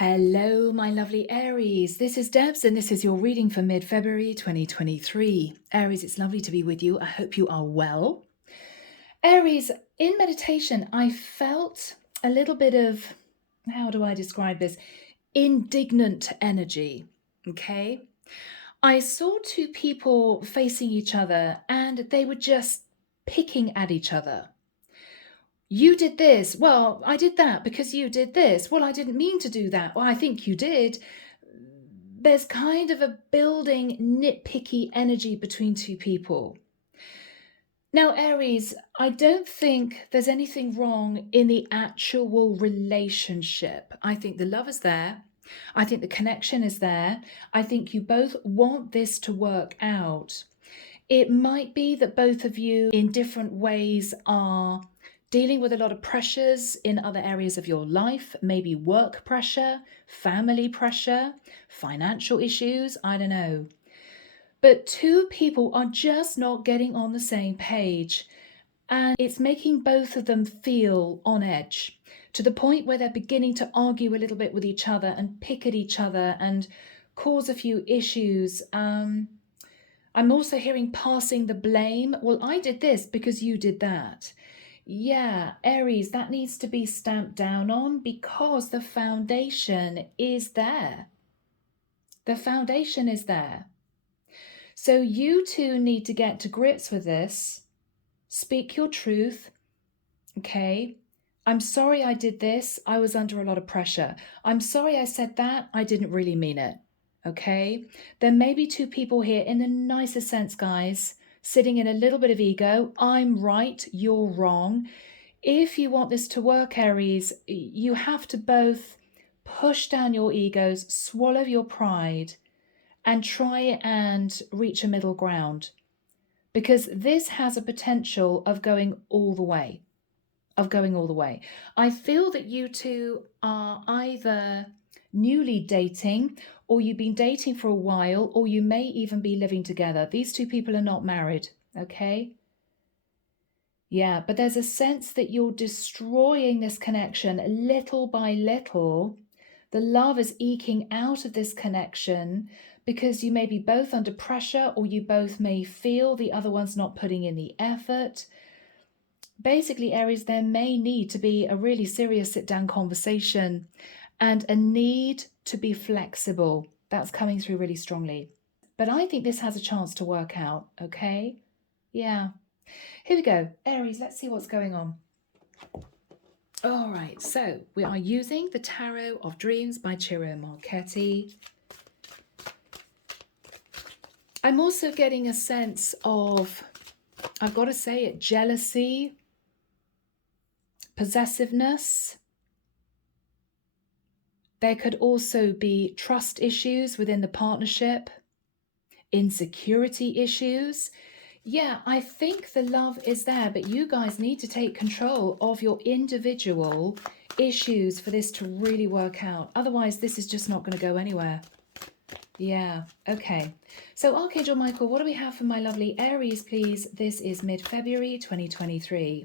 Hello, my lovely Aries. This is Debs, and this is your reading for mid-February 2023. Aries, it's lovely to be with you. I hope you are well. Aries, in meditation, I felt a little bit of, how do I describe this? Indignant energy, okay? I saw two people facing each other, and they were just picking at each other. You did this. Well, I did that because you did this. Well, I didn't mean to do that. Well, I think you did. There's kind of a building nitpicky energy between two people. Now, Aries, I don't think there's anything wrong in the actual relationship. I think the love is there. I think the connection is there. I think you both want this to work out. It might be that both of you in different ways are dealing with a lot of pressures in other areas of your life, maybe work pressure, family pressure, financial issues, I don't know. But two people are just not getting on the same page, and it's making both of them feel on edge to the point where they're beginning to argue a little bit with each other and pick at each other and cause a few issues. I'm also hearing passing the blame. Well, I did this because you did that. Yeah, Aries, that needs to be stamped down on because the foundation is there. The foundation is there. So you two need to get to grips with this. Speak your truth. Okay. I'm sorry I did this. I was under a lot of pressure. I'm sorry I said that. I didn't really mean it. Okay. There may be two people here in the nicest sense, guys, sitting in a little bit of ego. I'm right. You're wrong. If you want this to work, Aries, you have to both push down your egos, swallow your pride, and try and reach a middle ground. Because this has a potential of going all the way. I feel that you two are either newly dating, or you've been dating for a while, or you may even be living together. These two people are not married, okay? Yeah, but there's a sense that you're destroying this connection little by little. The love is eking out of this connection because you may be both under pressure, or you both may feel the other one's not putting in the effort. Basically, Aries, there may need to be a really serious sit-down conversation and a need to be flexible. That's coming through really strongly. But I think this has a chance to work out, okay? Yeah. Here we go. Aries, let's see what's going on. All right, so we are using the Tarot of Dreams by Ciro Marchetti. I'm also getting a sense of, I've got to say it, jealousy, possessiveness. There could also be trust issues within the partnership, insecurity issues. Yeah, I think the love is there, but you guys need to take control of your individual issues for this to really work out. Otherwise, this is just not going to go anywhere. Yeah, okay. So Archangel Michael, what do we have for my lovely Aries, please? This is mid-February 2023.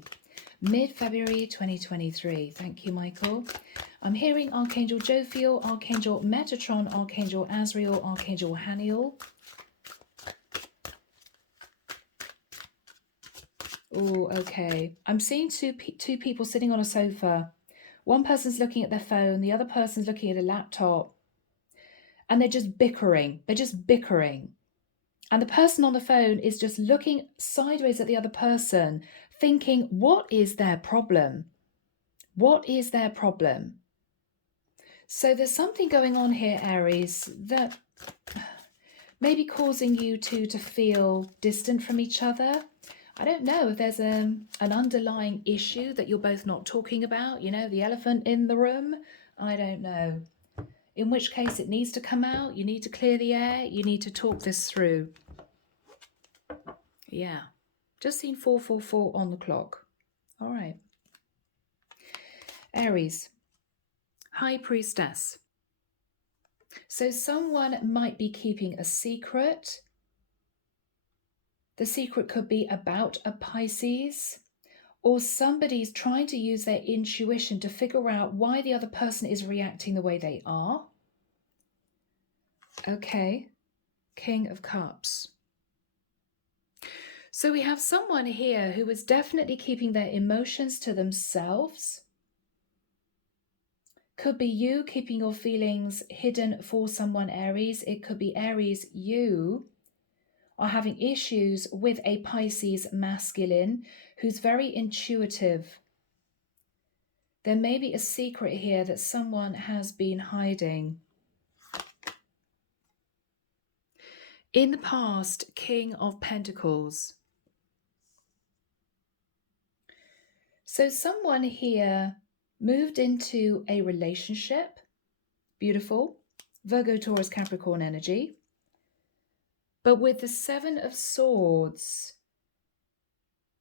Mid-February 2023. Thank you, Michael. I'm hearing Archangel Jophiel, Archangel Metatron, Archangel Azrael, Archangel Haniel. Oh, okay. I'm seeing two people sitting on a sofa. One person's looking at their phone, the other person's looking at a laptop. And they're just bickering. They're just bickering. And the person on the phone is just looking sideways at the other person, thinking, what is their problem? What is their problem? So there's something going on here, Aries, that may be causing you two to feel distant from each other. I don't know if there's an underlying issue that you're both not talking about, you know, the elephant in the room. I don't know. In which case it needs to come out. You need to clear the air. You need to talk this through. Yeah. Just seen 444 on the clock. All right. Aries. High Priestess. So someone might be keeping a secret. The secret could be about a Pisces, or somebody's trying to use their intuition to figure out why the other person is reacting the way they are. Okay, King of Cups. So we have someone here who is definitely keeping their emotions to themselves. Could be you keeping your feelings hidden for someone, Aries. It could be Aries, you are having issues with a Pisces masculine who's very intuitive. There may be a secret here that someone has been hiding. In the past, King of Pentacles. So someone here moved into a relationship. Beautiful. Virgo, Taurus, Capricorn energy. But with the Seven of Swords,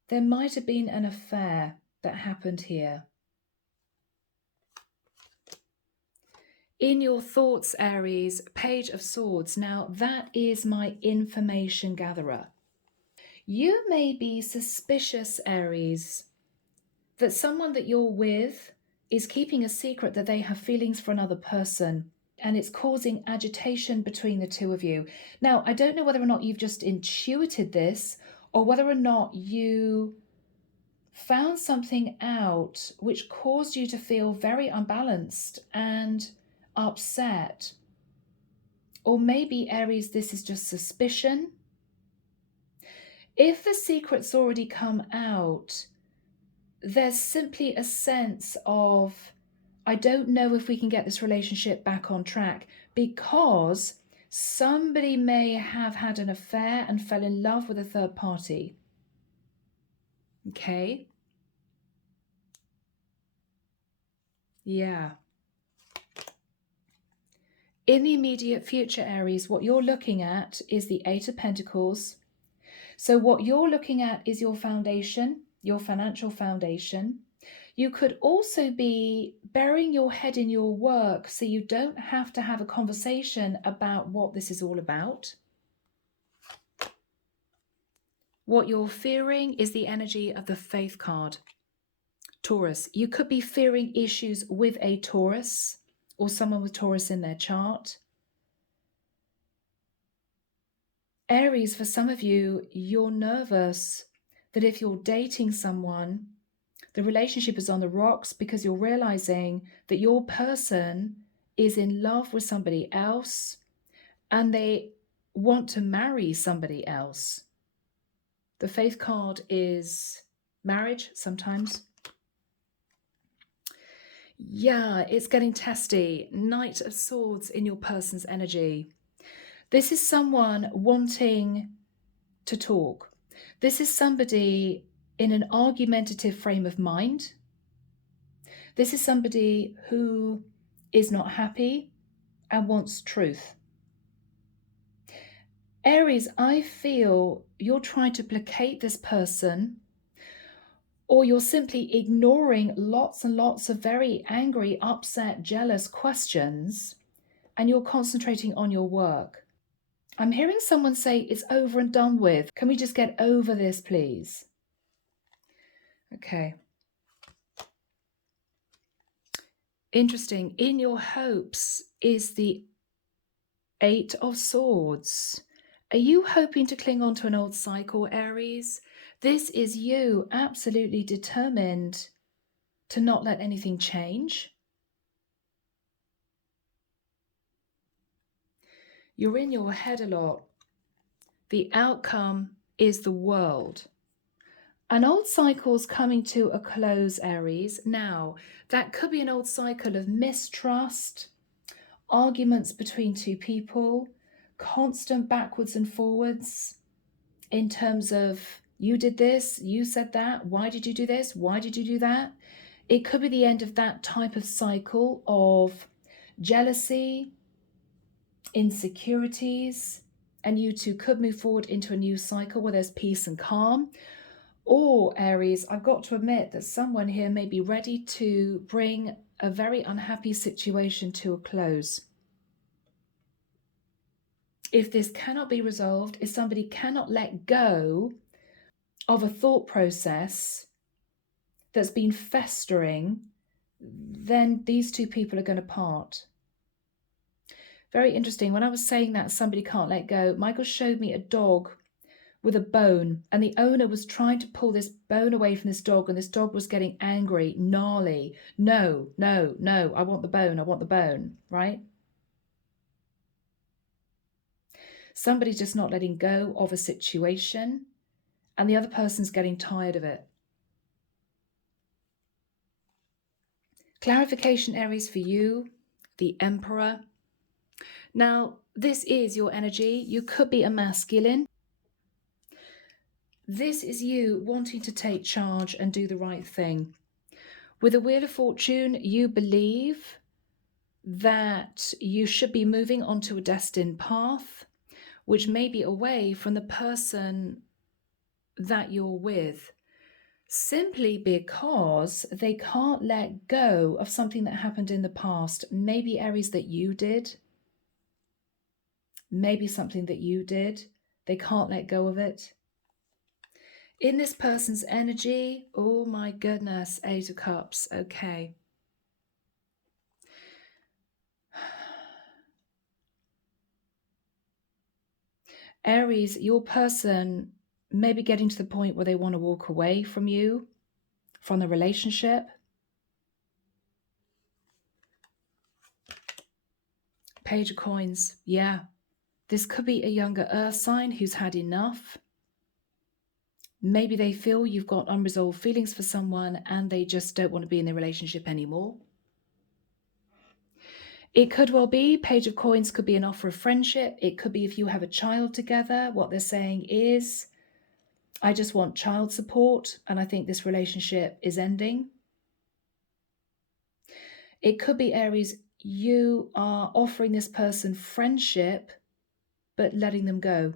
there might have been an affair that happened here. In your thoughts, Aries, Page of Swords. Now, that is my information gatherer. You may be suspicious, Aries, that someone that you're with is keeping a secret that they have feelings for another person, and it's causing agitation between the two of you. Now, I don't know whether or not you've just intuited this, or whether or not you found something out which caused you to feel very unbalanced and upset. Or maybe, Aries, this is just suspicion. If the secret's already come out, there's simply a sense of, I don't know if we can get this relationship back on track, because somebody may have had an affair and fell in love with a third party. Okay. Yeah. In the immediate future, Aries, what you're looking at is the Eight of Pentacles. So what you're looking at is your foundation, your financial foundation. You could also be burying your head in your work so you don't have to have a conversation about what this is all about. What you're fearing is the energy of the Faith card. Taurus, you could be fearing issues with a Taurus or someone with Taurus in their chart. Aries, for some of you, you're nervous that if you're dating someone, the relationship is on the rocks because you're realizing that your person is in love with somebody else and they want to marry somebody else. The Faith card is marriage sometimes. Yeah, it's getting testy. Knight of Swords in your person's energy. This is someone wanting to talk. This is somebody in an argumentative frame of mind. This is somebody who is not happy and wants truth. Aries, I feel you're trying to placate this person, or you're simply ignoring lots and lots of very angry, upset, jealous questions, and you're concentrating on your work. I'm hearing someone say it's over and done with. Can we just get over this, please? Okay. Interesting. In your hopes is the Eight of Swords. Are you hoping to cling on to an old cycle, Aries? This is you absolutely determined to not let anything change. You're in your head a lot. The outcome is the world. An old cycle's coming to a close, Aries. Now, that could be an old cycle of mistrust, arguments between two people, constant backwards and forwards in terms of you did this, you said that, why did you do this, why did you do that? It could be the end of that type of cycle of jealousy, insecurities, and you two could move forward into a new cycle where there's peace and calm. Or, Aries, I've got to admit that someone here may be ready to bring a very unhappy situation to a close. If this cannot be resolved, if somebody cannot let go of a thought process that's been festering, then these two people are going to part. Very interesting. When I was saying that somebody can't let go, Michael showed me a dog with a bone, and the owner was trying to pull this bone away from this dog, and this dog was getting angry, gnarly. No, no, no, I want the bone, I want the bone, right? Somebody's just not letting go of a situation, and the other person's getting tired of it. Clarification, Aries, for you, the Emperor. Now, this is your energy. You could be a masculine. This is you wanting to take charge and do the right thing. With the Wheel of Fortune, you believe that you should be moving onto a destined path, which may be away from the person that you're with, simply because they can't let go of something that happened in the past. Maybe, Aries, that you did. Maybe something that you did. They can't let go of it. In this person's energy, oh my goodness, 8 of Cups, okay. Aries, your person may be getting to the point where they want to walk away from you, from the relationship. Page of Coins, yeah. This could be a younger earth sign who's had enough. Maybe they feel you've got unresolved feelings for someone and they just don't want to be in the relationship anymore. It could well be, Page of Coins could be an offer of friendship. It could be if you have a child together, what they're saying is, I just want child support and I think this relationship is ending. It could be, Aries, you are offering this person friendship, but letting them go.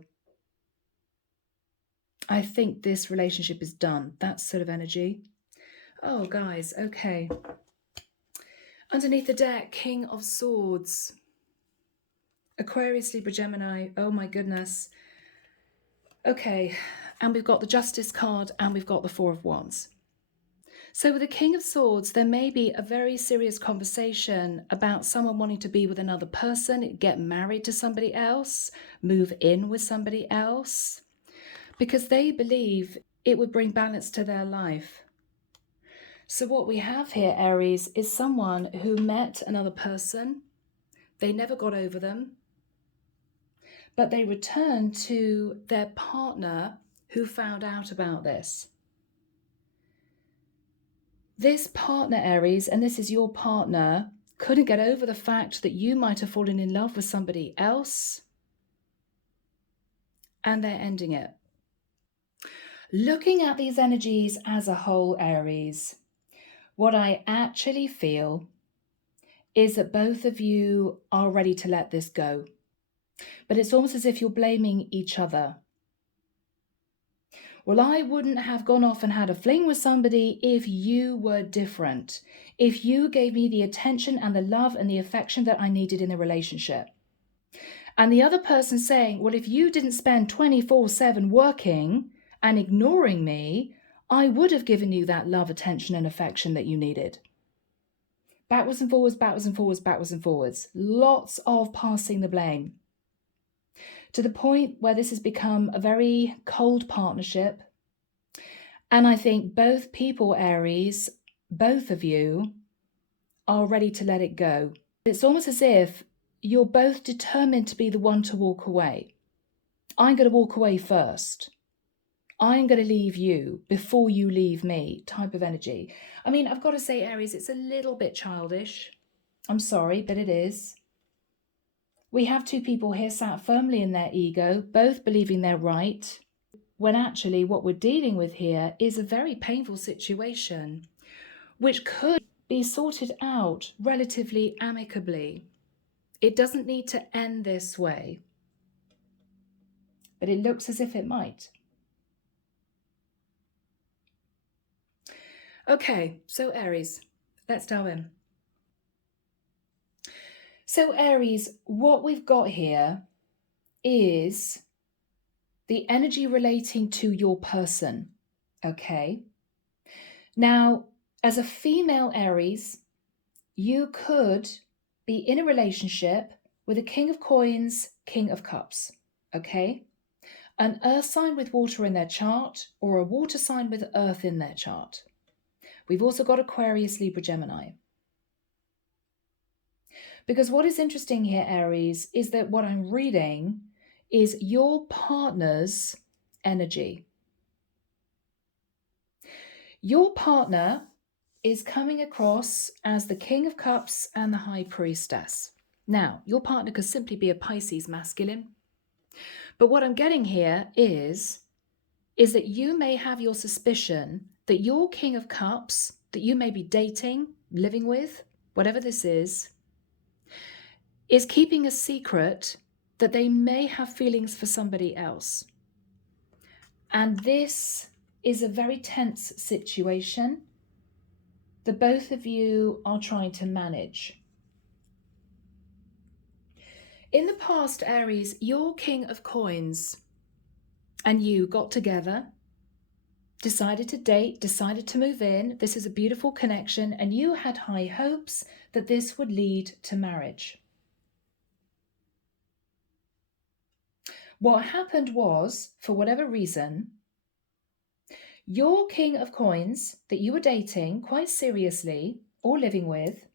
I think this relationship is done. That sort of energy. Oh, guys, okay. Underneath the deck, King of Swords. Aquarius, Libra, Gemini. Oh, my goodness. Okay, and we've got the Justice card and we've got the Four of Wands. So with the King of Swords, there may be a very serious conversation about someone wanting to be with another person, get married to somebody else, move in with somebody else, because they believe it would bring balance to their life. So what we have here, Aries, is someone who met another person. They never got over them, but they returned to their partner who found out about this. This partner, Aries, and this is your partner, couldn't get over the fact that you might have fallen in love with somebody else, and they're ending it. Looking at these energies as a whole, Aries, what I actually feel is that both of you are ready to let this go. But it's almost as if you're blaming each other. Well, I wouldn't have gone off and had a fling with somebody if you were different. If you gave me the attention and the love and the affection that I needed in the relationship. And the other person saying, well, if you didn't spend 24/7 working and ignoring me, I would have given you that love, attention, and affection that you needed. Backwards and forwards, backwards and forwards, backwards and forwards. Lots of passing the blame. To the point where this has become a very cold partnership. And I think both people, Aries, both of you, are ready to let it go. It's almost as if you're both determined to be the one to walk away. I'm going to walk away first. I'm going to leave you before you leave me type of energy. I mean, I've got to say, Aries, it's a little bit childish. I'm sorry, but it is. We have two people here sat firmly in their ego, both believing they're right, when actually what we're dealing with here is a very painful situation, which could be sorted out relatively amicably. It doesn't need to end this way, but it looks as if it might. Okay, so Aries, let's dive in. So Aries, what we've got here is the energy relating to your person, okay? Now, as a female Aries, you could be in a relationship with a King of Coins, King of Cups, okay? An earth sign with water in their chart, or a water sign with earth in their chart. We've also got Aquarius, Libra, Gemini. Because what is interesting here, Aries, is that what I'm reading is your partner's energy. Your partner is coming across as the King of Cups and the High Priestess. Now, your partner could simply be a Pisces masculine. But what I'm getting here is that you may have your suspicion that your King of Cups, that you may be dating, living with, whatever this is keeping a secret that they may have feelings for somebody else. And this is a very tense situation that both of you are trying to manage. In the past, Aries, your King of Coins and you got together, decided to date, decided to move in. This is a beautiful connection, and you had high hopes that this would lead to marriage. What happened was, for whatever reason, your King of Coins that you were dating quite seriously or living with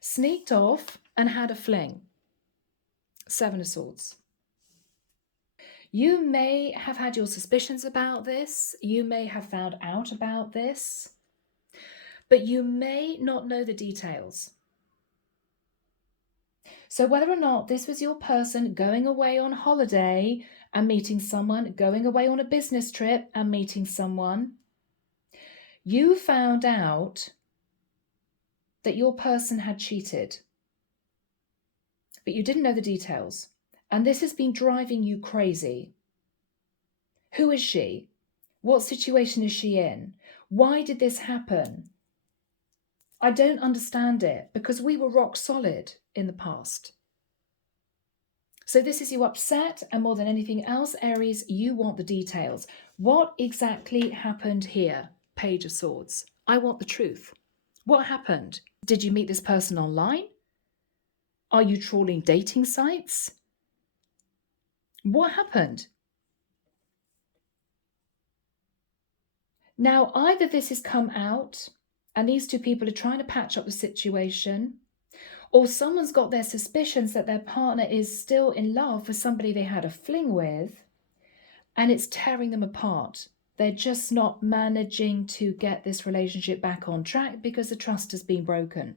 sneaked off and had a fling. Seven of Swords. You may have had your suspicions about this. You may have found out about this, but you may not know the details. So whether or not this was your person going away on holiday and meeting someone, going away on a business trip and meeting someone, you found out that your person had cheated, but you didn't know the details. And this has been driving you crazy. Who is she? What situation is she in? Why did this happen? I don't understand it, because we were rock solid in the past. So this is you upset, and more than anything else, Aries, you want the details. What exactly happened here? Page of Swords. I want the truth. What happened? Did you meet this person online? Are you trawling dating sites? What happened? Now, either this has come out and these two people are trying to patch up the situation, or someone's got their suspicions that their partner is still in love with somebody they had a fling with, and it's tearing them apart. They're just not managing to get this relationship back on track because the trust has been broken.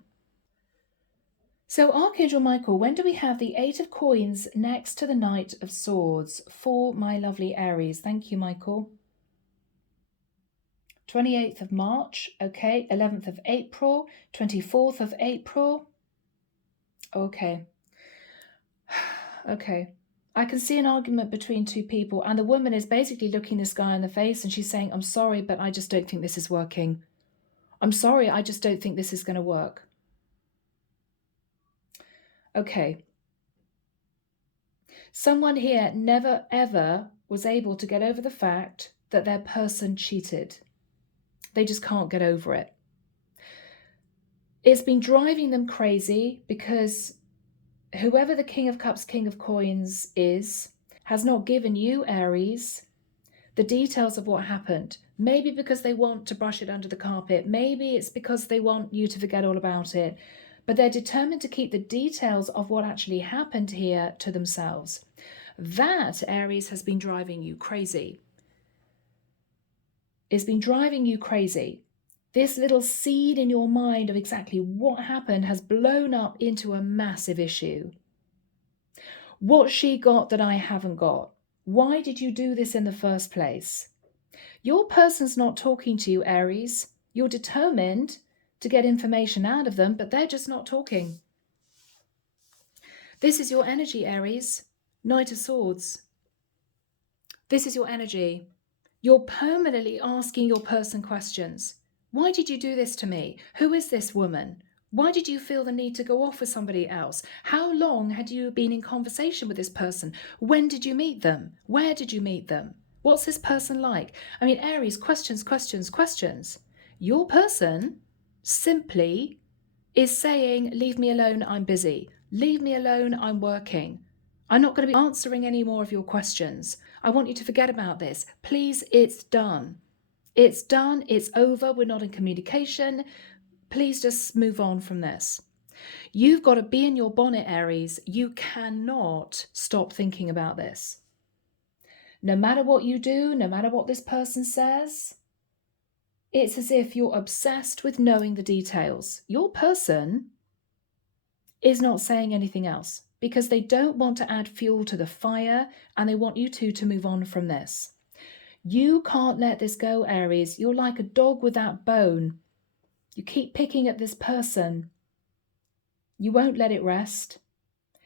So Archangel Michael, when do we have the Eight of Coins next to the Knight of Swords for my lovely Aries? Thank you, Michael. 28th of March, okay. 11th of April, 24th of April. Okay. Okay. I can see an argument between two people, and the woman is basically looking this guy in the face and she's saying, I'm sorry, but I just don't think this is working. I'm sorry, I just don't think this is going to work. Okay. Someone here never ever was able to get over the fact that their person cheated. They just can't get over it. It's been driving them crazy because whoever the King of Cups, King of Coins is, has not given you, Aries, the details of what happened. Maybe because they want to brush it under the carpet. Maybe it's because they want you to forget all about it. But they're determined to keep the details of what actually happened here to themselves. That, Aries, has been driving you crazy. It's been driving you crazy. This little seed in your mind of exactly what happened has blown up into a massive issue. What she got that I haven't got? Why did you do this in the first place? Your person's not talking to you, Aries. You're determined to get information out of them, but they're just not talking. This is your energy, Aries. Knight of Swords. This is your energy. You're permanently asking your person questions. Why did you do this to me? Who is this woman? Why did you feel the need to go off with somebody else? How long had you been in conversation with this person? When did you meet them? Where did you meet them? What's this person like? I mean, Aries, questions, questions, questions. Your person simply is saying, leave me alone, I'm busy. Leave me alone, I'm working. I'm not going to be answering any more of your questions. I want you to forget about this. Please, it's done. It's done, it's over, we're not in communication. Please just move on from this. You've got to be in your bonnet, Aries. You cannot stop thinking about this. No matter what you do, no matter what this person says, it's as if you're obsessed with knowing the details. Your person is not saying anything else because they don't want to add fuel to the fire and they want you two to move on from this. You can't let this go, Aries. You're like a dog without bone. You keep picking at this person. You won't let it rest.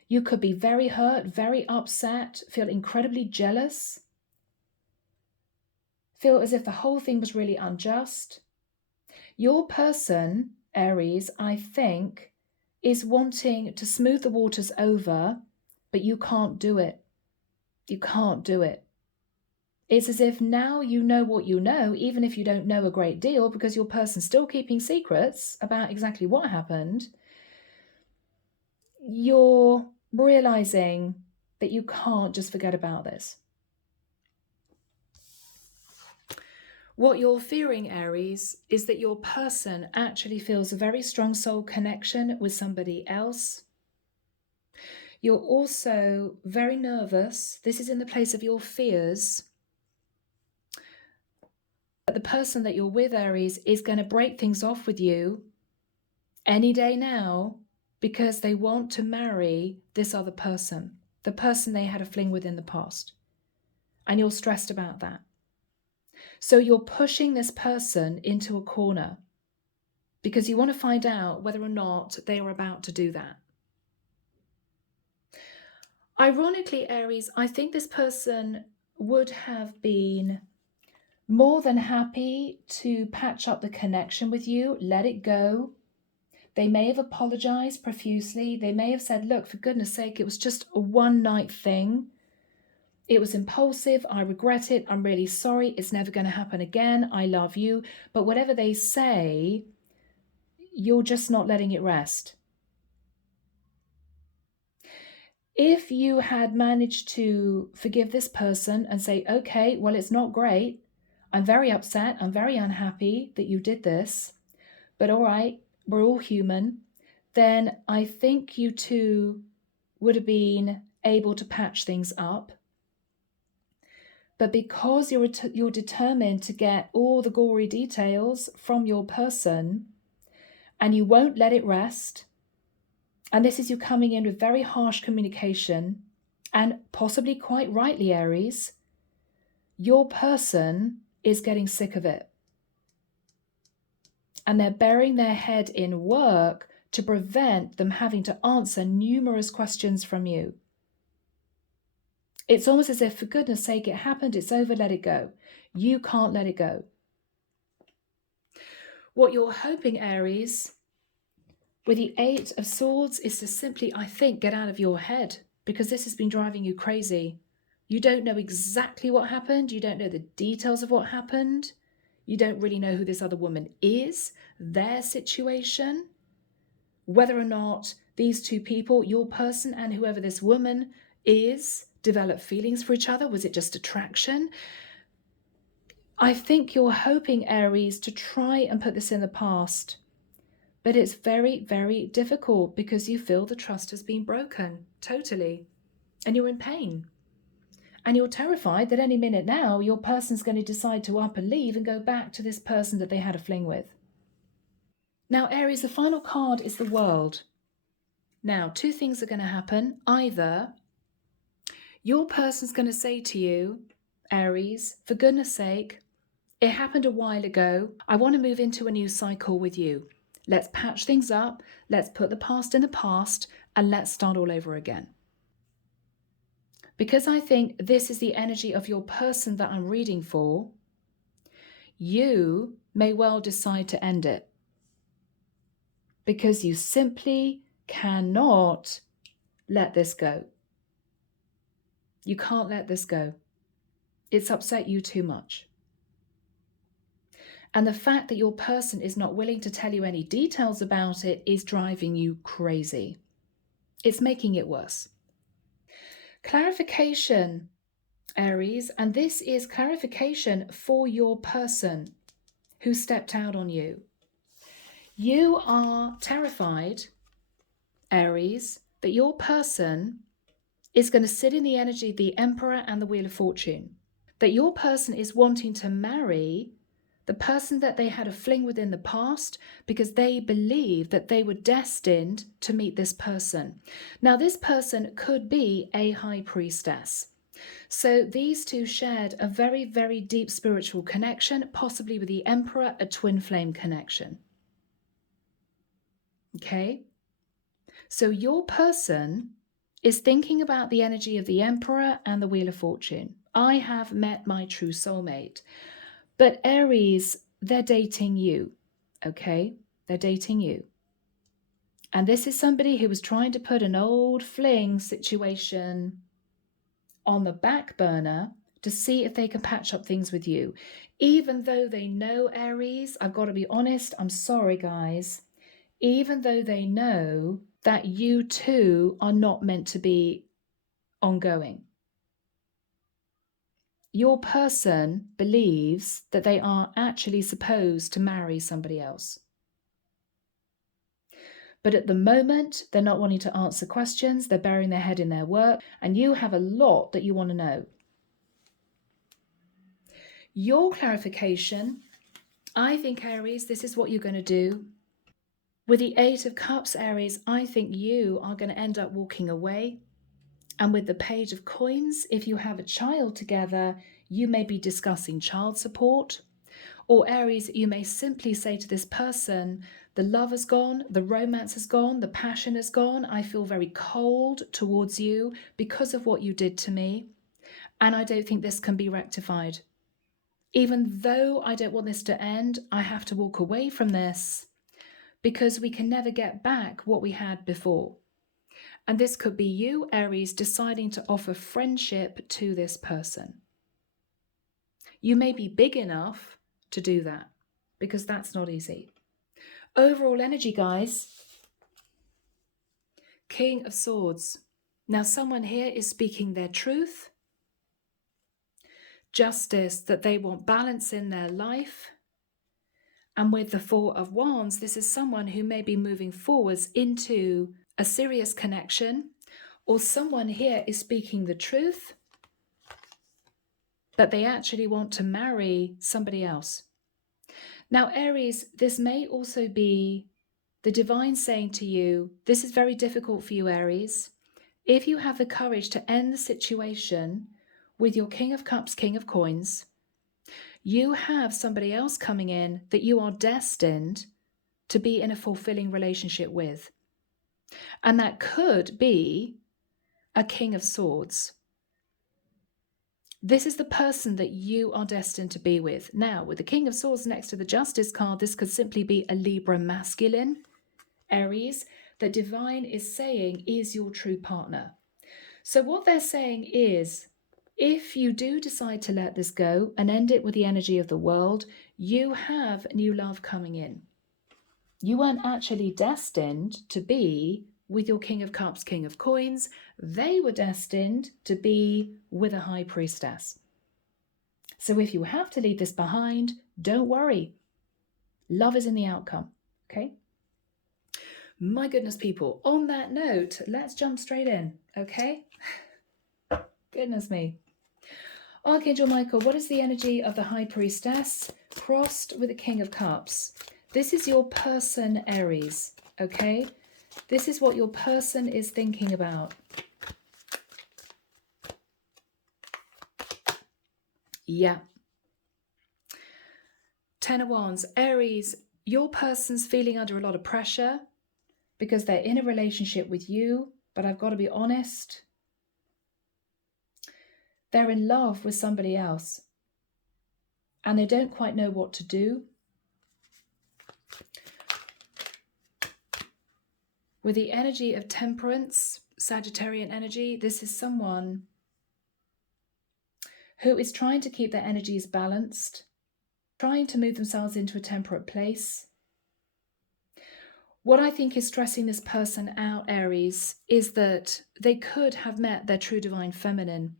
You could be very hurt, very upset, feel incredibly jealous, feel as if the whole thing was really unjust. Your person, Aries, I think, is wanting to smooth the waters over, but you can't do it. You can't do it. It's as if now you know what you know, even if you don't know a great deal, because your person's still keeping secrets about exactly what happened. You're realizing that you can't just forget about this. What you're fearing, Aries, is that your person actually feels a very strong soul connection with somebody else. You're also very nervous. This is in the place of your fears. But the person that you're with, Aries, is going to break things off with you any day now because they want to marry this other person, the person they had a fling with in the past. And you're stressed about that. So you're pushing this person into a corner because you want to find out whether or not they are about to do that. Ironically, Aries, I think this person would have been more than happy to patch up the connection with you, let it go. They may have apologized profusely. They may have said, look, for goodness sake, it was just a one-night thing. It was impulsive. I regret it. I'm really sorry. It's never going to happen again. I love you. But whatever they say, you're just not letting it rest. If you had managed to forgive this person and say, okay, well, it's not great. I'm very upset. I'm very unhappy that you did this. But all right, we're all human. Then I think you two would have been able to patch things up. But because you're determined to get all the gory details from your person and you won't let it rest, and this is you coming in with very harsh communication, and possibly quite rightly, Aries, your person is getting sick of it. And they're burying their head in work to prevent them having to answer numerous questions from you. It's almost as if, for goodness sake, it happened, it's over, let it go. You can't let it go. What you're hoping, Aries, with the Eight of Swords is to simply, I think, get out of your head, because this has been driving you crazy. You don't know exactly what happened. You don't know the details of what happened. You don't really know who this other woman is, their situation, whether or not these two people, your person and whoever this woman is, develop feelings for each other. Was it just attraction? I think you're hoping, Aries, to try and put this in the past. But it's very, very difficult because you feel the trust has been broken, totally. And you're in pain. And you're terrified that any minute now, your person's going to decide to up and leave and go back to this person that they had a fling with. Now, Aries, the final card is the World. Now, two things are going to happen. Either your person's going to say to you, Aries, for goodness sake, it happened a while ago. I want to move into a new cycle with you. Let's patch things up. Let's put the past in the past and let's start all over again. Because I think this is the energy of your person that I'm reading for, you may well decide to end it. Because you simply cannot let this go. You can't let this go. It's upset you too much. And the fact that your person is not willing to tell you any details about it is driving you crazy. It's making it worse. Clarification, Aries, and this is clarification for your person who stepped out on you. You are terrified, Aries, that your person is going to sit in the energy of the Emperor and the Wheel of Fortune. That your person is wanting to marry the person that they had a fling with in the past because they believe that they were destined to meet this person. Now, this person could be a high priestess. So these two shared a very, very deep spiritual connection, possibly with the Emperor, a twin flame connection. Okay? So your person is thinking about the energy of the Emperor and the Wheel of Fortune. I have met my true soulmate. But Aries, they're dating you, okay? They're dating you. And this is somebody who was trying to put an old fling situation on the back burner to see if they can patch up things with you. Even though they know, Aries, I've got to be honest, I'm sorry, guys. Even though they know that you two are not meant to be ongoing. Your person believes that they are actually supposed to marry somebody else. But at the moment, they're not wanting to answer questions, they're burying their head in their work, and you have a lot that you want to know. Your clarification, I think, Aries, this is what you're going to do. With the Eight of Cups, Aries, I think you are going to end up walking away. And with the Page of Coins, if you have a child together, you may be discussing child support. Or Aries, you may simply say to this person, the love has gone, the romance has gone, the passion has gone. I feel very cold towards you because of what you did to me. And I don't think this can be rectified. Even though I don't want this to end, I have to walk away from this because we can never get back what we had before. And this could be you, Aries, deciding to offer friendship to this person. You may be big enough to do that because that's not easy. Overall energy, guys, King of Swords. Now, someone here is speaking their truth, justice, that they want balance in their life. And with the Four of Wands, this is someone who may be moving forwards into a serious connection, or someone here is speaking the truth that they actually want to marry somebody else. Now, Aries, this may also be the divine saying to you, this is very difficult for you, Aries. If you have the courage to end the situation with your King of Cups, King of Coins, you have somebody else coming in that you are destined to be in a fulfilling relationship with. And that could be a King of Swords. This is the person that you are destined to be with. Now, with the King of Swords next to the Justice card, this could simply be a Libra masculine, Aries, that divine is saying is your true partner. So what they're saying is, if you do decide to let this go and end it with the energy of the world, you have new love coming in. You weren't actually destined to be with your King of Cups, King of Coins. They were destined to be with a High Priestess. So if you have to leave this behind, don't worry. Love is in the outcome, okay? My goodness, people, on that note, let's jump straight in, okay? Goodness me. Archangel Michael, what is the energy of the High Priestess crossed with the King of Cups? This is your person, Aries, okay? This is what your person is thinking about. Yeah. Ten of Wands, Aries, your person's feeling under a lot of pressure because they're in a relationship with you, but I've got to be honest, they're in love with somebody else and they don't quite know what to do. With the energy of Temperance, Sagittarian energy, this is someone who is trying to keep their energies balanced. trying to move themselves into a temperate place. What I think is stressing this person out, Aries, is that they could have met their true divine feminine.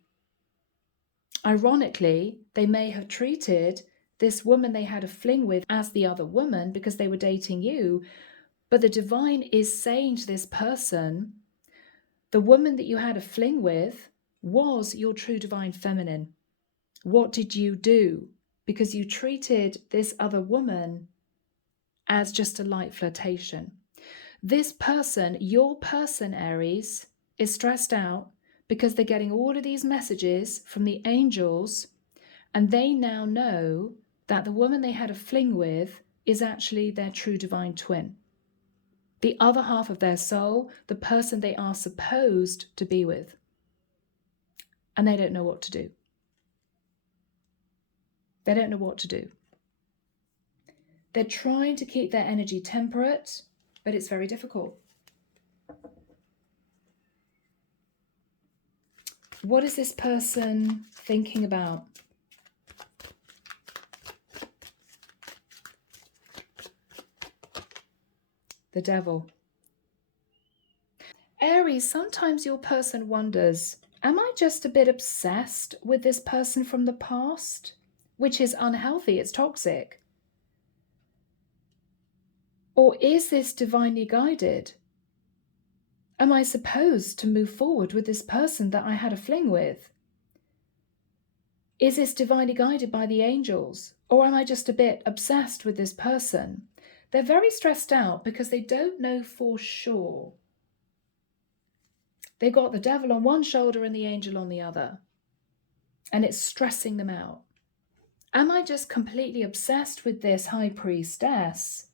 Ironically, they may have treated this woman they had a fling with as the other woman because they were dating you. But the divine is saying to this person, the woman that you had a fling with was your true divine feminine. What did you do? Because you treated this other woman as just a light flirtation. This person, your person, Aries, is stressed out because they're getting all of these messages from the angels, and they now know that the woman they had a fling with is actually their true divine twin. The other half of their soul, the person they are supposed to be with. And they don't know what to do. They don't know what to do. They're trying to keep their energy temperate, but it's very difficult. What is this person thinking about? The devil. Aries, sometimes your person wonders, am I just a bit obsessed with this person from the past? Which is unhealthy, it's toxic. Or is this divinely guided? Am I supposed to move forward with this person that I had a fling with? Is this divinely guided by the angels? Or am I just a bit obsessed with this person? They're very stressed out because they don't know for sure. They've got the devil on one shoulder and the angel on the other. And it's stressing them out. Am I just completely obsessed with this high priestess?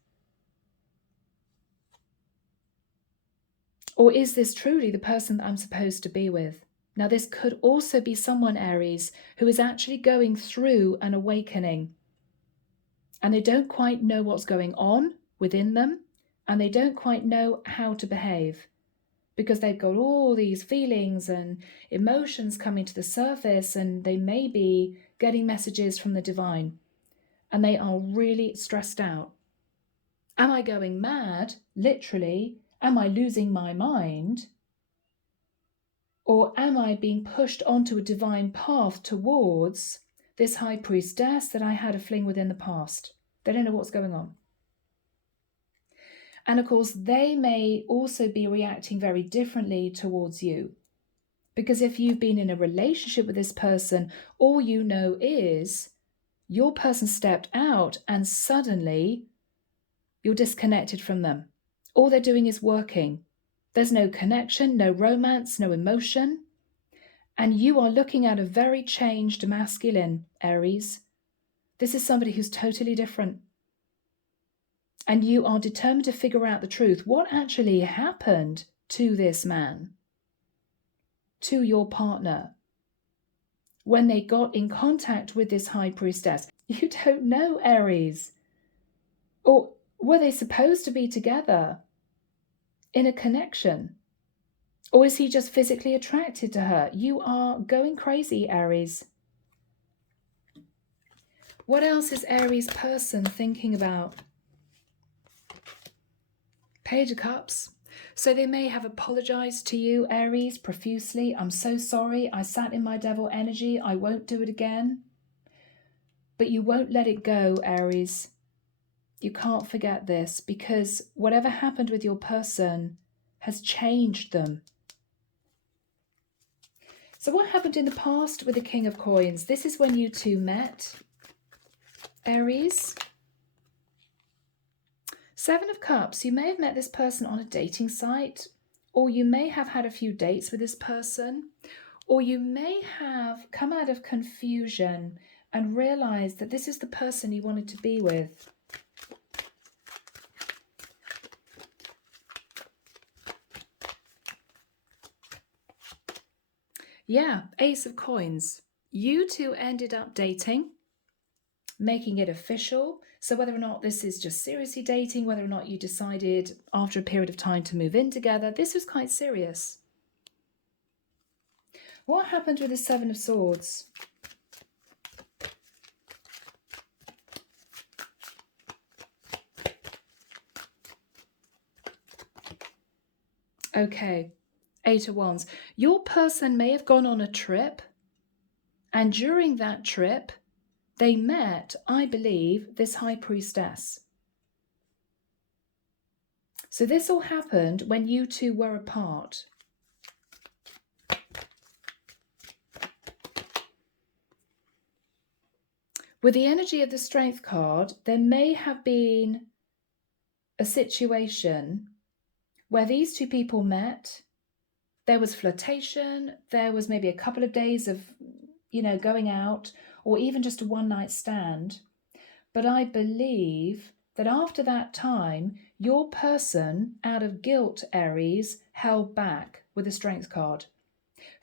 Or is this truly the person that I'm supposed to be with? Now, this could also be someone, Aries, who is actually going through an awakening. And they don't quite know what's going on within them. And they don't quite know how to behave. Because they've got all these feelings and emotions coming to the surface. And they may be getting messages from the divine. And they are really stressed out. Am I going mad? Literally. Am I losing my mind? Or am I being pushed onto a divine path towards this high priestess that I had a fling with in the past? They don't know what's going on. And of course, they may also be reacting very differently towards you. Because if you've been in a relationship with this person, all you know is your person stepped out and suddenly you're disconnected from them. All they're doing is working. There's no connection, no romance, no emotion. And you are looking at a very changed masculine, Aries. This is somebody who's totally different. And you are determined to figure out the truth. What actually happened to this man, to your partner, when they got in contact with this high priestess? You don't know, Aries. Or were they supposed to be together in a connection? Or is he just physically attracted to her? You are going crazy, Aries. What else is Aries' person thinking about? Page of Cups. So they may have apologized to you, Aries, profusely. I'm so sorry. I sat in my devil energy. I won't do it again. But you won't let it go, Aries. You can't forget this because whatever happened with your person has changed them. So what happened in the past with the King of Coins? This is when you two met, Aries. Seven of Cups. You may have met this person on a dating site, or you may have had a few dates with this person, or you may have come out of confusion and realized that this is the person you wanted to be with. Yeah, Ace of Coins. You two ended up dating, making it official. So whether or not this is just seriously dating, whether or not you decided after a period of time to move in together, this was quite serious. What happened with the Seven of Swords? Okay, Eight of Wands. Your person may have gone on a trip, and during that trip, they met, I believe, this High Priestess. So this all happened when you two were apart. With the energy of the Strength card, there may have been a situation where these two people met. There was flirtation, there was maybe a couple of days of, going out, or even just a one-night stand. But I believe that after that time, your person, out of guilt, Aries, held back with the Strength card.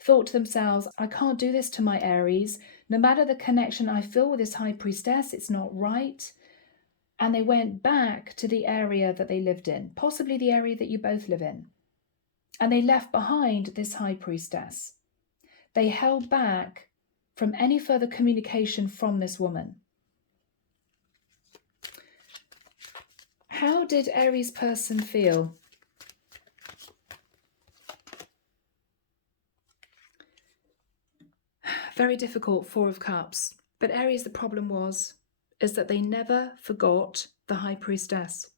Thought to themselves, I can't do this to my Aries. No matter the connection I feel with this High Priestess, it's not right. And they went back to the area that they lived in, possibly the area that you both live in. And they left behind this High Priestess. They held back from any further communication from this woman. How did Aries person feel? Very difficult, Four of Cups. But Aries, the problem is that they never forgot the High Priestess.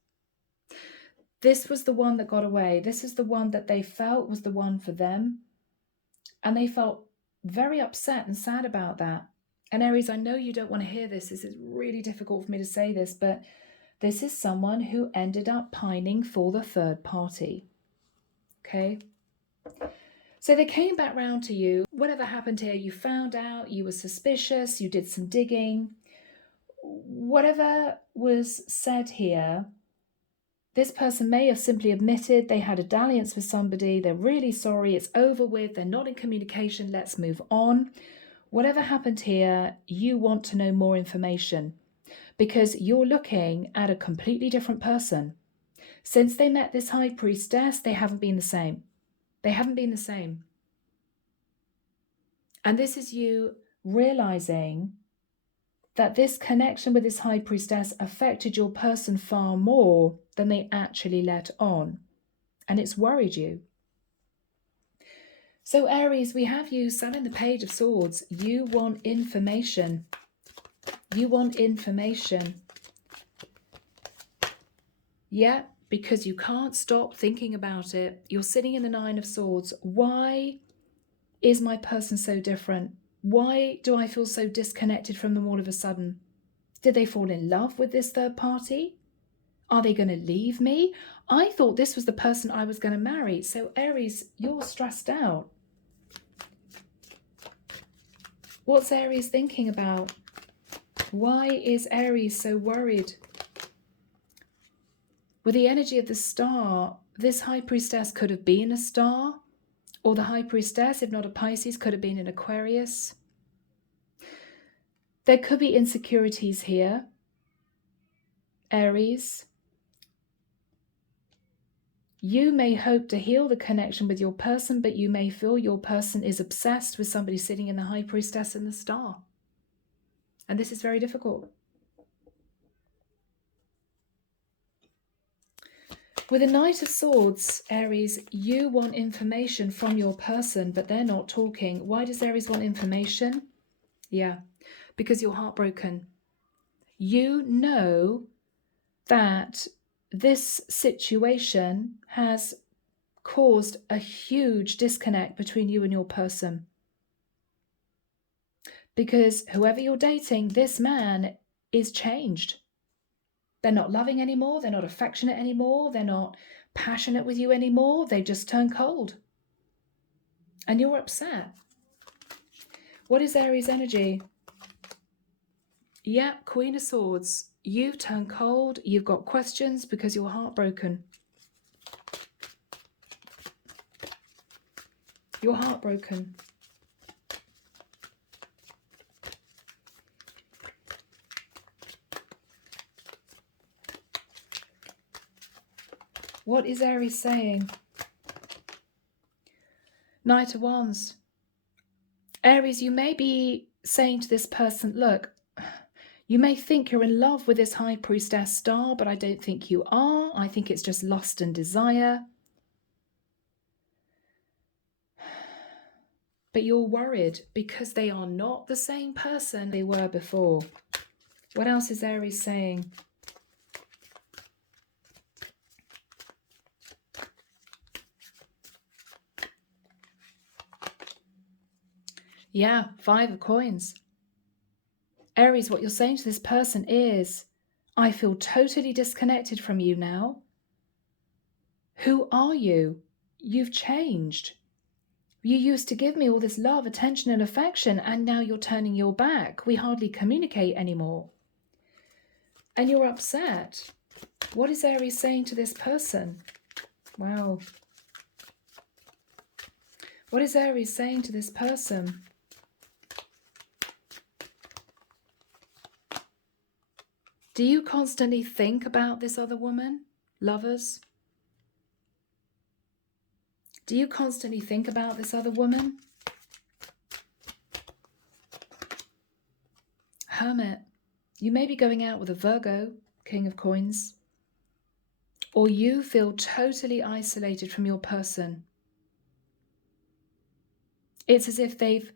This was the one that got away. This is the one that they felt was the one for them. And they felt very upset and sad about that. And Aries, I know you don't want to hear this. This is really difficult for me to say this, but this is someone who ended up pining for the third party. Okay? So they came back round to you. Whatever happened here, you found out, you were suspicious, you did some digging. Whatever was said here, this person may have simply admitted they had a dalliance with somebody. They're really sorry. It's over with. They're not in communication. Let's move on. Whatever happened here, you want to know more information because you're looking at a completely different person. Since they met this High Priestess, they haven't been the same. They haven't been the same. And this is you realizing that this connection with this High Priestess affected your person far more than they actually let on. And it's worried you. So Aries, we have you sat in the Page of Swords. You want information. You want information. Yeah, because you can't stop thinking about it. You're sitting in the Nine of Swords. Why is my person so different? Why do I feel so disconnected from them all of a sudden? Did they fall in love with this third party? Are they going to leave me? I thought this was the person I was going to marry. So Aries, you're stressed out. What's Aries thinking about? Why is Aries so worried? With the energy of the star, this High Priestess could have been a star, or the High Priestess, if not a Pisces, could have been an Aquarius. There could be insecurities here, Aries. You may hope to heal the connection with your person, but you may feel your person is obsessed with somebody sitting in the High Priestess and the star. And this is very difficult. With the Knight of Swords, Aries, you want information from your person, but they're not talking. Why does Aries want information? Yeah, because you're heartbroken. You know that this situation has caused a huge disconnect between you and your person. Because whoever you're dating, this man is changed. They're not loving anymore. They're not affectionate anymore. They're not passionate with you anymore. They just turn cold. And you're upset. What is Aries energy? Yeah, Queen of Swords. You've turned cold. You've got questions because you're heartbroken. You're heartbroken. What is Aries saying? Knight of Wands. Aries, you may be saying to this person, look, you may think you're in love with this High Priestess star, but I don't think you are. I think it's just lust and desire. But you're worried because they are not the same person they were before. What else is Aries saying? Yeah, 5 of coins. Aries, what you're saying to this person is, I feel totally disconnected from you now. Who are you? You've changed. You used to give me all this love, attention, and affection, and now you're turning your back. We hardly communicate anymore. And you're upset. What is Aries saying to this person? Wow. What is Aries saying to this person? Do you constantly think about this other woman, lovers? Do you constantly think about this other woman? Hermit. You may be going out with a Virgo, King of Coins. Or you feel totally isolated from your person. It's as if they've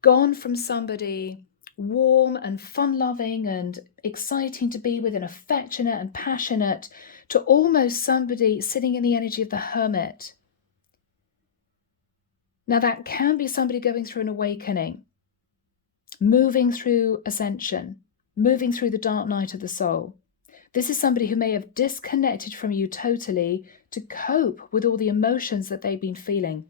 gone from somebody warm and fun-loving and exciting to be with and affectionate and passionate to almost somebody sitting in the energy of the Hermit. Now that can be somebody going through an awakening, moving through ascension, moving through the dark night of the soul. This is somebody who may have disconnected from you totally to cope with all the emotions that they've been feeling.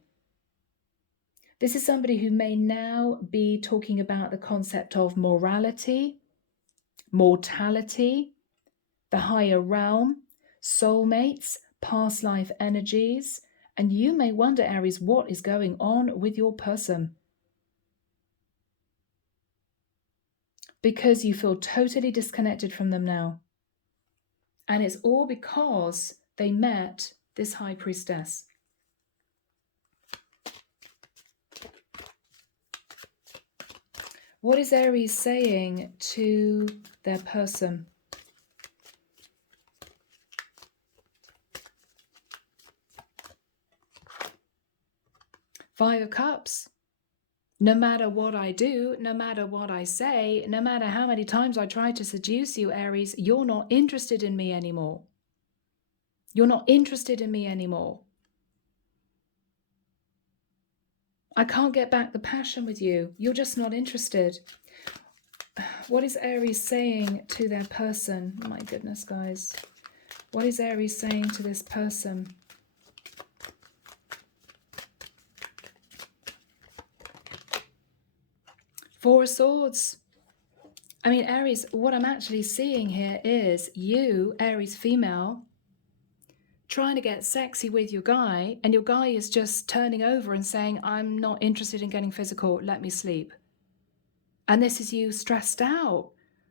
This is somebody who may now be talking about the concept of morality, mortality, the higher realm, soulmates, past life energies, and you may wonder, Aries, what is going on with your person? Because you feel totally disconnected from them now. And it's all because they met this High Priestess. What is Aries saying to their person? Five of Cups. No matter what I do, no matter what I say, no matter how many times I try to seduce you, Aries, you're not interested in me anymore. You're not interested in me anymore. I can't get back the passion with you. You're just not interested. What is Aries saying to their person? Oh my goodness, guys. What is Aries saying to this person? Four of Swords. I mean, Aries, what I'm actually seeing here is you, Aries female, trying to get sexy with your guy, and your guy is just turning over and saying, I'm not interested in getting physical, let me sleep. And this is you stressed out.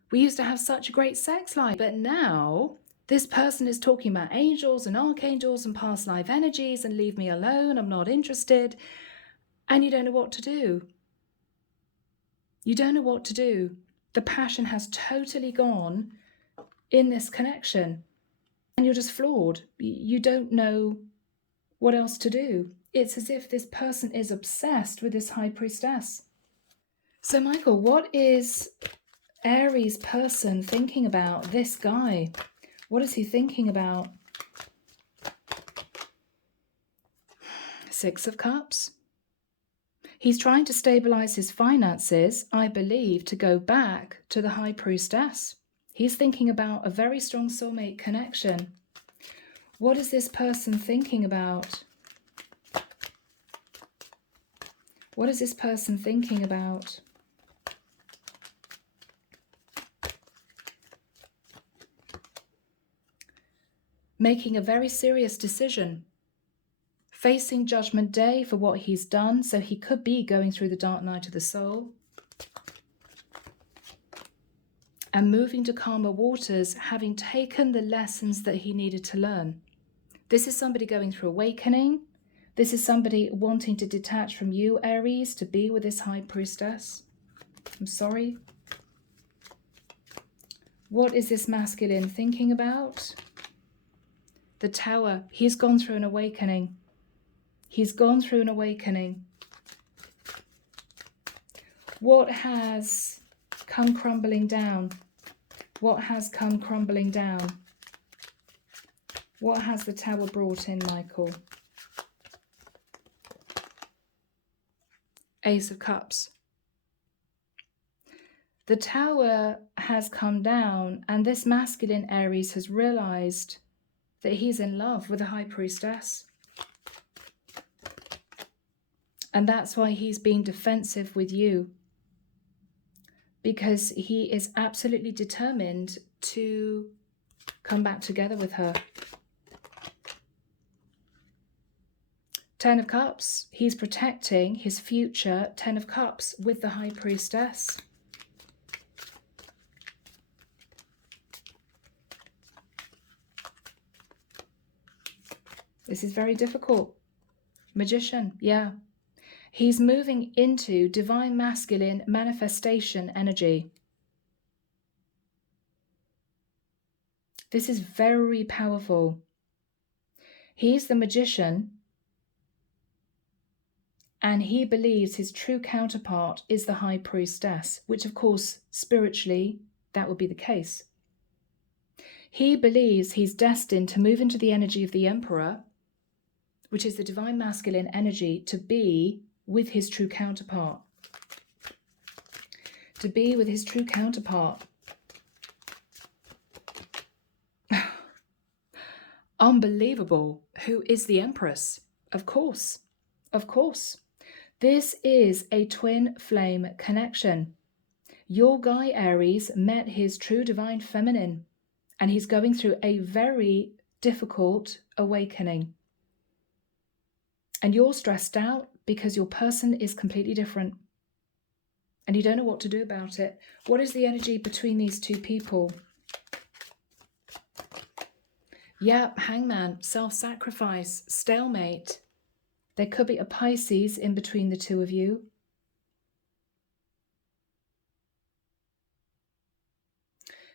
We used to have such a great sex life, but now this person is talking about angels and archangels and past life energies and leave me alone, I'm not interested. And you don't know what to do. You don't know what to do. The passion has totally gone in this connection. And you're just floored. You don't know what else to do. It's as if this person is obsessed with this High Priestess. So, Michael, what is Aries person thinking about this guy? What is he thinking about? Six of Cups. He's trying to stabilize his finances, I believe, to go back to the High Priestess. He's thinking about a very strong soulmate connection. What is this person thinking about? What is this person thinking about? Making a very serious decision. Facing Judgment Day for what he's done, so he could be going through the dark night of the soul. And moving to calmer waters, having taken the lessons that he needed to learn. This is somebody going through awakening. This is somebody wanting to detach from you, Aries, to be with this High Priestess. I'm sorry. What is this masculine thinking about? The Tower. He's gone through an awakening. He's gone through an awakening. What has come crumbling down? What has come crumbling down? What has the Tower brought in, Michael? Ace of Cups. The Tower has come down, and this masculine Aries has realized that he's in love with the High Priestess. And that's why he's being defensive with you. Because he is absolutely determined to come back together with her. Ten of Cups. He's protecting his future Ten of Cups with the High Priestess. This is very difficult. Magician, yeah. He's moving into divine masculine manifestation energy. This is very powerful. He's the magician, and he believes his true counterpart is the High Priestess, which of course, spiritually, that would be the case. He believes he's destined to move into the energy of the Emperor, which is the divine masculine energy, to be with his true counterpart. To be with his true counterpart. Unbelievable. Who is the Empress? Of course. Of course. This is a twin flame connection. Your guy Aries met his true divine feminine, and he's going through a very difficult awakening. And you're stressed out because your person is completely different. And you don't know what to do about it. What is the energy between these two people? Yeah, Hangman, self-sacrifice, stalemate. There could be a Pisces in between the two of you.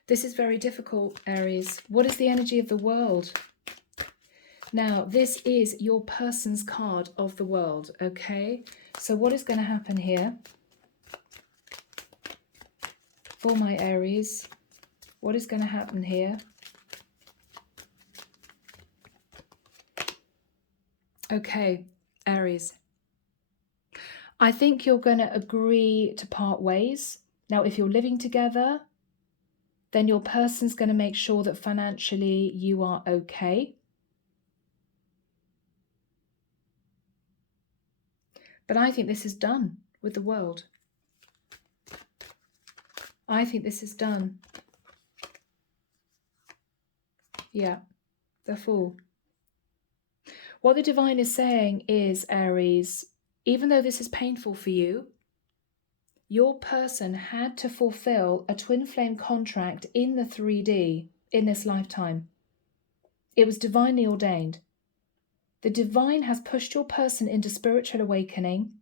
This is very difficult, Aries. What is the energy of the world? Now, this is your person's card of the world, okay? So what is going to happen here? For my Aries, what is going to happen here? Okay, Aries. I think you're going to agree to part ways. Now, if you're living together, then your person's going to make sure that financially you are okay. But I think this is done with the world. I think this is done. Yeah, the Fool. What the divine is saying is, Aries, even though this is painful for you, your person had to fulfill a twin flame contract in the 3D in this lifetime. It was divinely ordained. The divine has pushed your person into spiritual awakening,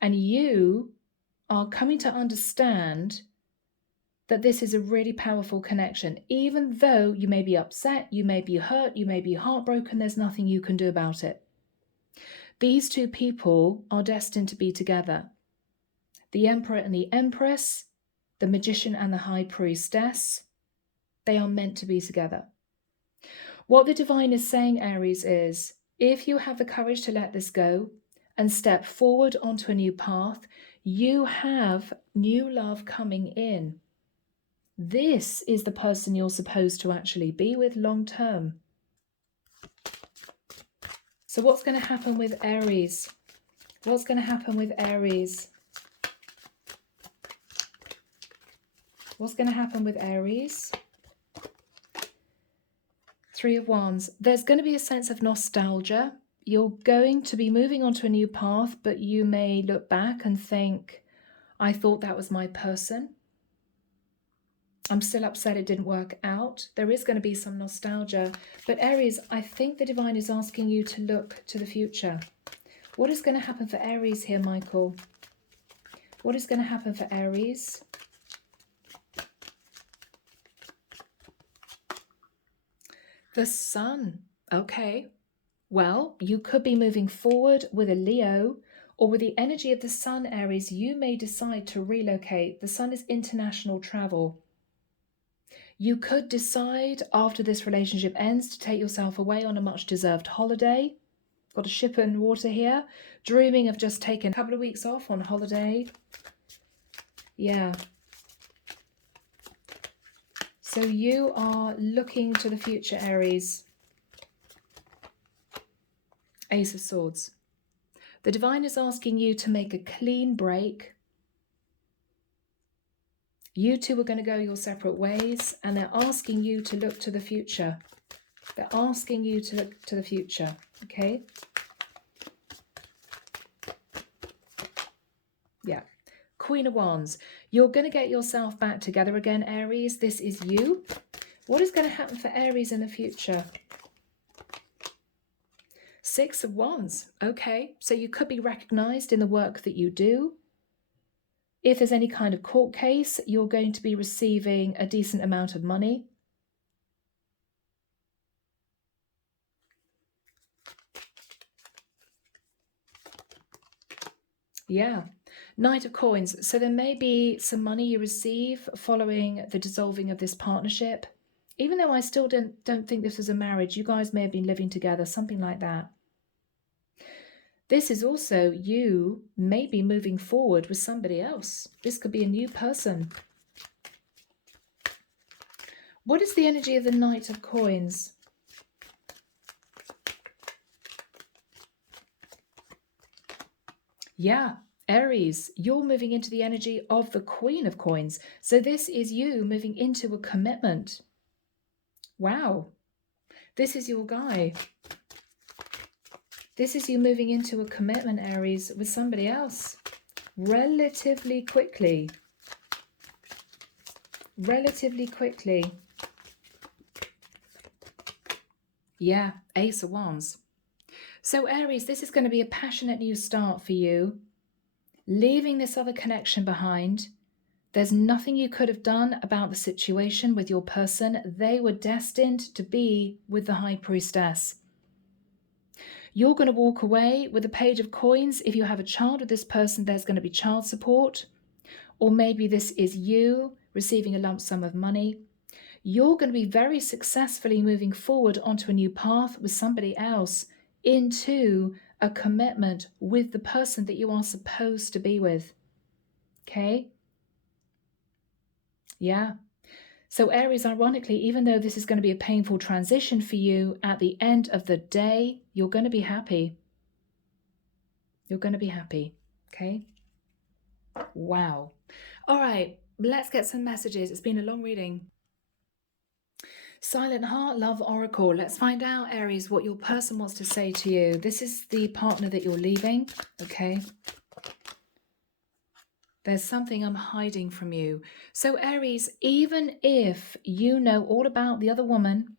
and you are coming to understand that this is a really powerful connection. Even though you may be upset, you may be hurt, you may be heartbroken, there's nothing you can do about it. These two people are destined to be together. The Emperor and the Empress, the Magician and the High Priestess, they are meant to be together. What the divine is saying, Aries, is if you have the courage to let this go and step forward onto a new path, you have new love coming in. This is the person you're supposed to actually be with long term. So what's going to happen with Aries? What's going to happen with Aries? What's going to happen with Aries? Three of Wands. There's going to be a sense of nostalgia. You're going to be moving onto a new path, but you may look back and think, I thought that was my person. I'm still upset it didn't work out. There is going to be some nostalgia. But Aries, I think the divine is asking you to look to the future. What is going to happen for Aries here, Michael? What is going to happen for Aries? The Sun. Okay. Well, you could be moving forward with a Leo, or with the energy of the sun, Aries, you may decide to relocate. The sun is international travel. You could decide after this relationship ends to take yourself away on a much deserved holiday. Got a ship in water here. Dreaming of just taking a couple of weeks off on holiday. Yeah. So you are looking to the future, Aries. Ace of Swords. The divine is asking you to make a clean break. You two are going to go your separate ways, and they're asking you to look to the future. They're asking you to look to the future, okay? Yeah. Queen of Wands. You're going to get yourself back together again, Aries. This is you. What is going to happen for Aries in the future? Six of Wands. Okay, so you could be recognized in the work that you do. If there's any kind of court case, you're going to be receiving a decent amount of money. Yeah. Knight of Coins. So there may be some money you receive following the dissolving of this partnership. Even though I still don't think this was a marriage, you guys may have been living together, something like that. This is also you maybe moving forward with somebody else. This could be a new person. What is the energy of the Knight of Coins? Yeah, Aries, you're moving into the energy of the Queen of Coins. So this is you moving into a commitment. Wow. This is your guy. This is you moving into a commitment, Aries, with somebody else relatively quickly. Relatively quickly. Yeah, Ace of Wands. So Aries, this is going to be a passionate new start for you. Leaving this other connection behind. There's nothing you could have done about the situation with your person. They were destined to be with the High Priestess. You're going to walk away with a Page of Coins. If you have a child with this person, there's going to be child support. Or maybe this is you receiving a lump sum of money. You're going to be very successfully moving forward onto a new path with somebody else into a commitment with the person that you are supposed to be with. Okay? Yeah. So Aries, ironically, even though this is going to be a painful transition for you, at the end of the day, you're going to be happy. You're going to be happy. Okay? Wow. All right, let's get some messages. It's been a long reading. Silent Heart, Love Oracle. Let's find out, Aries, what your person wants to say to you. This is the partner that you're leaving. Okay? There's something I'm hiding from you. So Aries, even if you know all about the other woman,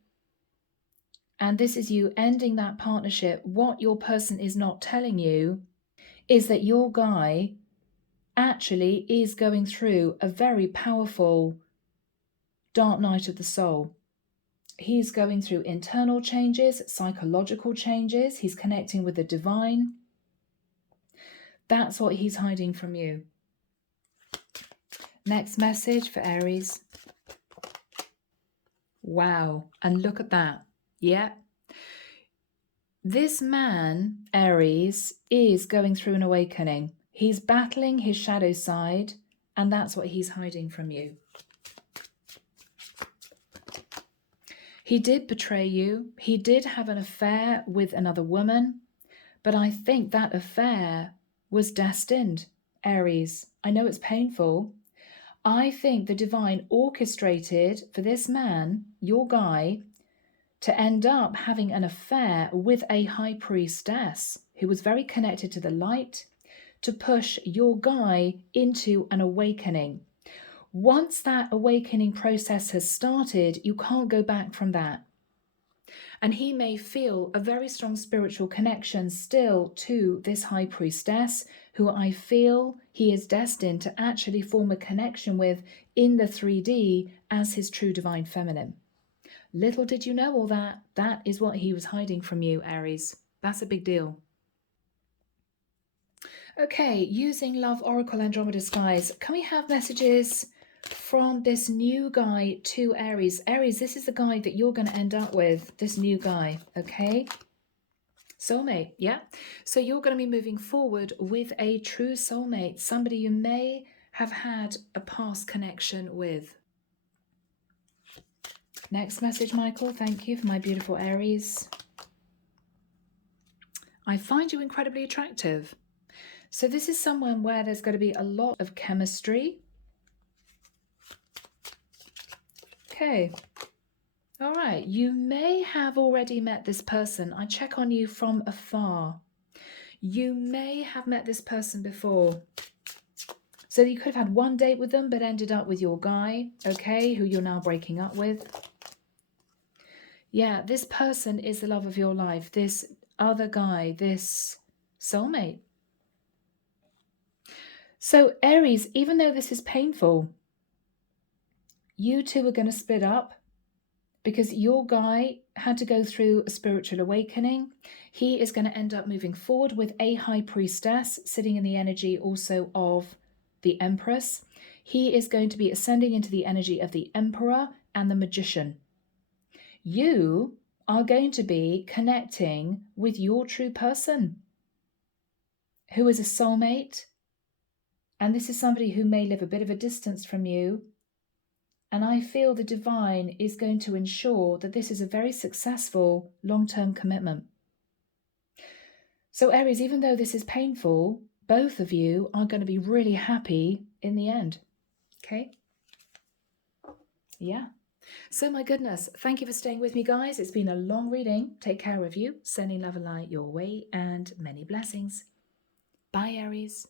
and this is you ending that partnership, what your person is not telling you is that your guy actually is going through a very powerful dark night of the soul. He's going through internal changes, psychological changes. He's connecting with the divine. That's what he's hiding from you. Next message for Aries. Wow. And look at that. Yeah. This man, Aries, is going through an awakening. He's battling his shadow side, and that's what he's hiding from you. He did betray you. He did have an affair with another woman, but I think that affair was destined, Aries. I know it's painful. I think the divine orchestrated for this man, your guy, to end up having an affair with a high priestess who was very connected to the light, to push your guy into an awakening. Once that awakening process has started, you can't go back from that. And he may feel a very strong spiritual connection still to this high priestess, who I feel he is destined to actually form a connection with in the 3D as his true divine feminine. Little did you know all that. That is what he was hiding from you, Aries. That's a big deal. Okay, using Love Oracle Andromeda Skies. Can we have messages from this new guy to Aries? Aries, this is the guy that you're going to end up with, this new guy, okay? Soulmate, yeah? So you're going to be moving forward with a true soulmate, somebody you may have had a past connection with. Next message, Michael. Thank you for my beautiful Aries. I find you incredibly attractive. So this is someone where there's going to be a lot of chemistry. Okay. All right. You may have already met this person. I check on you from afar. You may have met this person before. So you could have had one date with them, but ended up with your guy, okay, who you're now breaking up with. Yeah, this person is the love of your life. This other guy, this soulmate. So Aries, even though this is painful, you two are going to split up because your guy had to go through a spiritual awakening. He is going to end up moving forward with a high priestess, sitting in the energy also of the Empress. He is going to be ascending into the energy of the Emperor and the Magician. You are going to be connecting with your true person, who is a soulmate. And this is somebody who may live a bit of a distance from you. And I feel the divine is going to ensure that this is a very successful long-term commitment. So Aries, even though this is painful, both of you are going to be really happy in the end. Okay? Yeah. So my goodness, thank you for staying with me, guys. It's been a long reading. Take care of you. Sending love and light your way and many blessings. Bye, Aries.